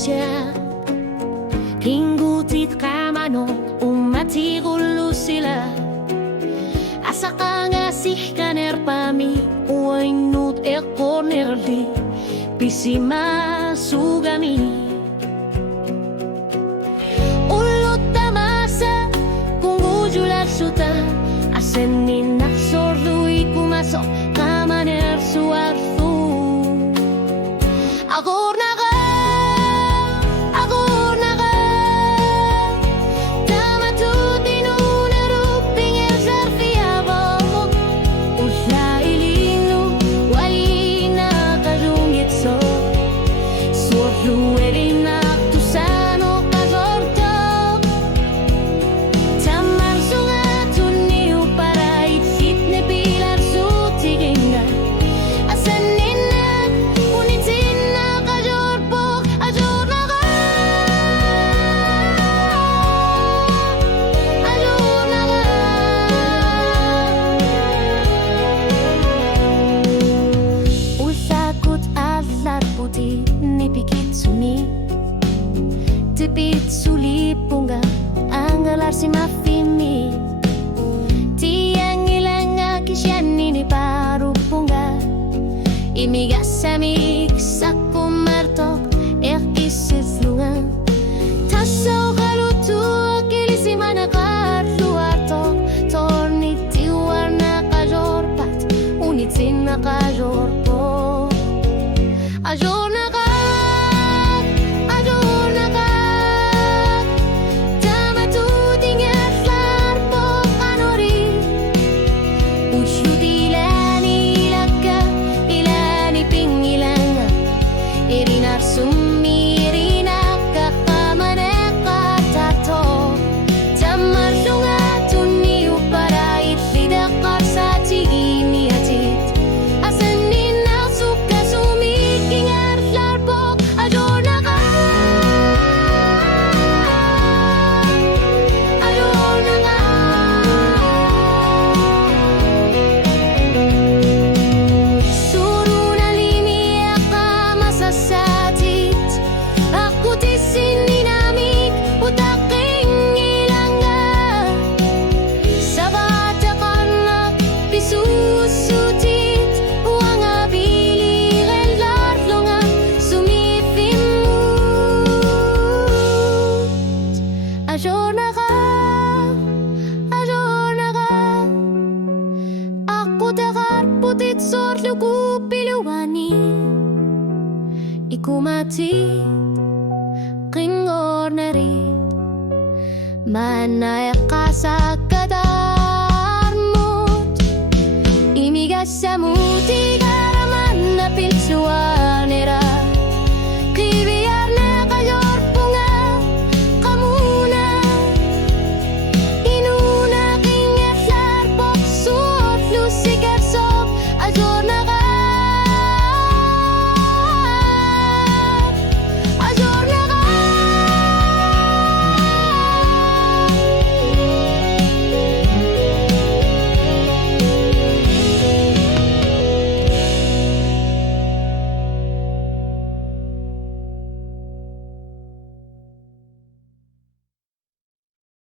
siya. Hinggutit kamano umatigulo sila. Asa ka nga sihkaner pami uwain nut ekonerdi pisima sugami. Ulot tamasa kung ujulat suta asenin na sorlui kumasok kamaner suarfu. Agor na ka, agor na ka. Tama tutin unaruping el sarfiabo. Usla ilinu, wali na karungit so. Sorlu elina tusano kazorto. Tamar sunga tuniu para itit ne pilar sutiginga. Asanin na unitin na kajorpo, ajor na ka. Ajor na ka. Usakot alat puti nipikit sumi. Tipit suli punga anggalar si mafimi. Tiang ilang akisyan ini paru punga. Imigas samik sa kumartok ekisif lunga. Tasaw kalutu akilisi manakar luartok. Torniti warna kajorpat unitin na kajorpo. Ajor na ka, ajor na ka. Tama tuting at larpo kanori. Usyut ilani ilaka, ilani pingilanga. Irinar sumirina kakamaneka tato. Tamar sunga tuniu para itlidakar sa tigini atit. Asanin na suka sumiking at larpo. Ajor na ka, ajor na ka. Suru na limi ka masasatit. Ako tisin ninamik utaking ilanga. Sabat akanak pisusutit. Uang abili relar longa sumifimut. Ajor na ka, ajor na ka. Ako takar putit sorlu kupiluwani. Ikumati kingor na rin manay kasagkada.